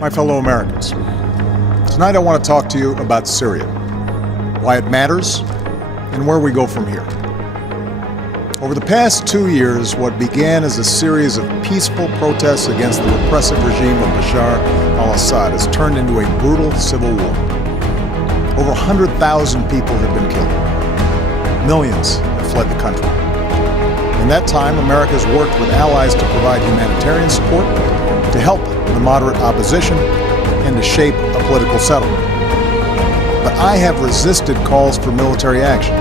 My fellow Americans, tonight I want to talk to you about Syria, why it matters, and where we go from here. Over the past 2 years, what began as a series of peaceful protests against the repressive regime of Bashar al-Assad has turned into a brutal civil war. Over 100,000 people have been killed. Millions have fled the country. In that time, America has worked with allies to provide humanitarian support, to help the moderate opposition, and to shape a political settlement. But I have resisted calls for military action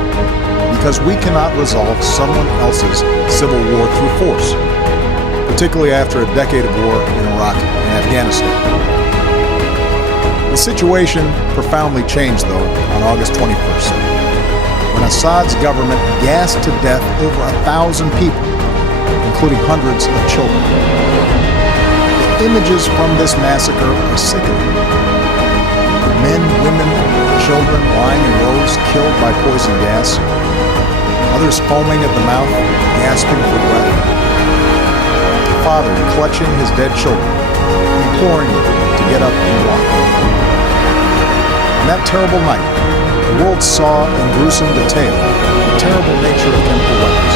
because we cannot resolve someone else's civil war through force, particularly after a decade of war in Iraq and Afghanistan. The situation profoundly changed, though, on August 21st, when Assad's government gassed to death over 1,000 people, including hundreds of children. The images from this massacre are sickening. Men, women, children lying in rows, killed by poison gas. Others foaming at the mouth, gasping for breath. A father clutching his dead children, imploring them to get up and walk. On that terrible night, the world saw in gruesome detail the terrible nature of chemical weapons.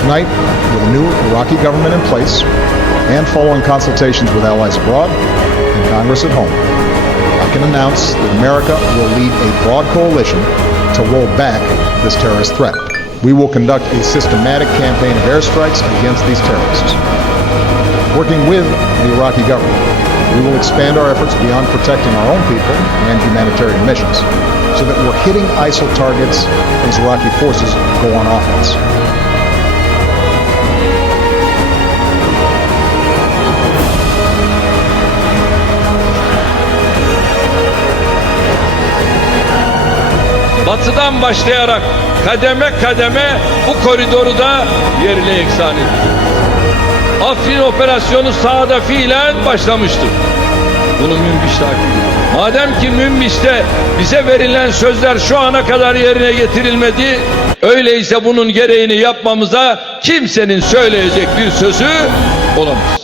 Tonight, with a new Iraqi government in place and following consultations with allies abroad and Congress at home, I can announce that America will lead a broad coalition to roll back this terrorist threat. We will conduct a systematic campaign of airstrikes against these terrorists. Working with the Iraqi government, we will expand our efforts beyond protecting our own people and humanitarian missions so that we're hitting ISIL targets as Iraqi forces go on offense. Batıdan başlayarak kademe kademe bu koridoru da yerine yeksan edildi. Afrin operasyonu sahada fiilen başlamıştır. Bunu Münbiş takip ediyor. Madem ki Münbiş'te bize verilen sözler şu ana kadar yerine getirilmedi, öyleyse bunun gereğini yapmamıza kimsenin söyleyecek bir sözü olamaz.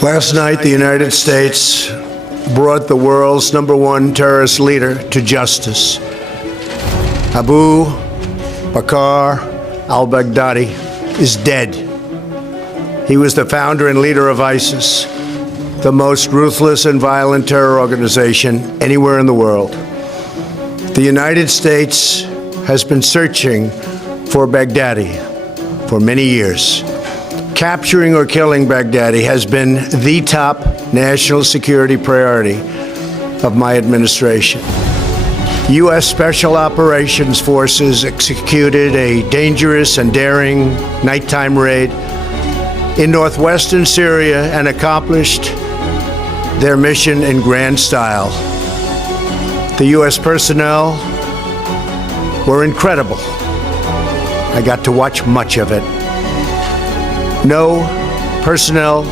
Last night, the United States brought the world's #1 terrorist leader to justice. Abu Bakr al-Baghdadi is dead. He was the founder and leader of ISIS, the most ruthless and violent terror organization anywhere in the world. The United States has been searching for Baghdadi for many years. Capturing or killing Baghdadi has been the top national security priority of my administration. U.S. Special Operations Forces executed a dangerous and daring nighttime raid in northwestern Syria and accomplished their mission in grand style. The U.S. personnel were incredible. I got to watch much of it. No personnel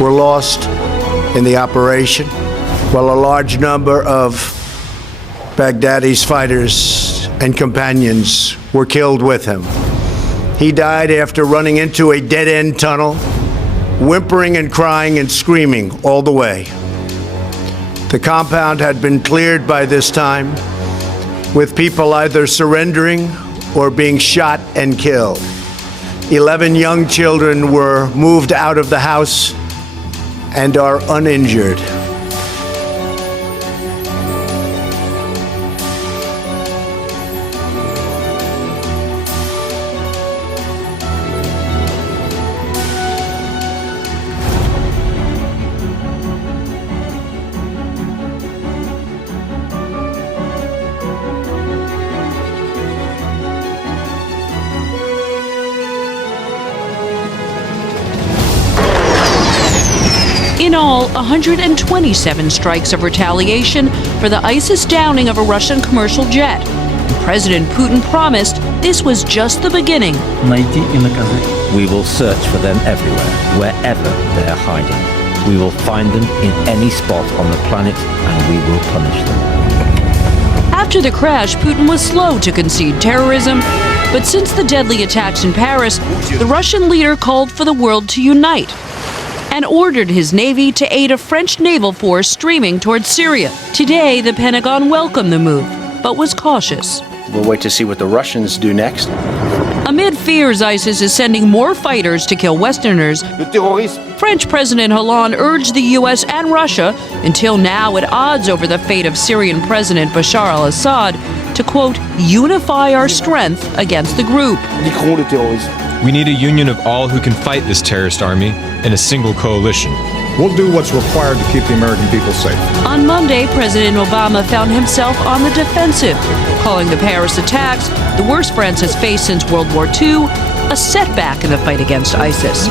were lost in the operation, while a large number of Baghdadi's fighters and companions were killed with him. He died after running into a dead-end tunnel, whimpering and crying and screaming all the way. The compound had been cleared by this time, with people either surrendering or being shot and killed. 11 young children were moved out of the house and are uninjured. In all, 127 strikes of retaliation for the ISIS downing of a Russian commercial jet. President Putin promised this was just the beginning. We will search for them everywhere, wherever they are hiding. We will find them in any spot on the planet, and we will punish them. After the crash, Putin was slow to concede terrorism, but since the deadly attacks in Paris, the Russian leader called for the world to unite and ordered his navy to aid a French naval force streaming towards Syria. Today, the Pentagon welcomed the move, but was cautious. We'll wait to see what the Russians do next. Amid fears ISIS is sending more fighters to kill Westerners, French President Hollande urged the U.S. and Russia, until now at odds over the fate of Syrian President Bashar al-Assad, to, quote, unify our strength against the group. We need a union of all who can fight this terrorist army in a single coalition. We'll do what's required to keep the American people safe. On Monday, President Obama found himself on the defensive, calling the Paris attacks, the worst France has faced since World War II, a setback in the fight against ISIS.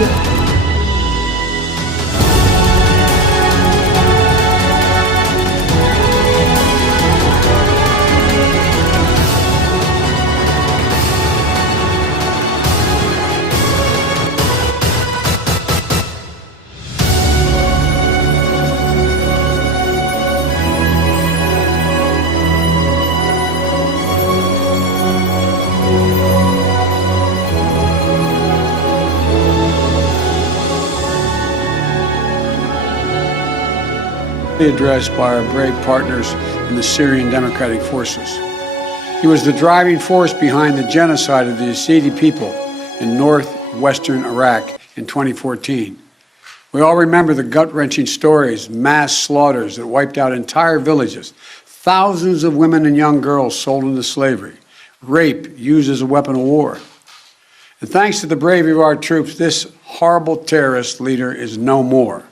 Addressed by our brave partners in the Syrian Democratic Forces. He was the driving force behind the genocide of the Yazidi people in northwestern Iraq in 2014. We all remember the gut-wrenching stories, mass slaughters that wiped out entire villages, thousands of women and young girls sold into slavery, rape used as a weapon of war. And thanks to the bravery of our troops, this horrible terrorist leader is no more.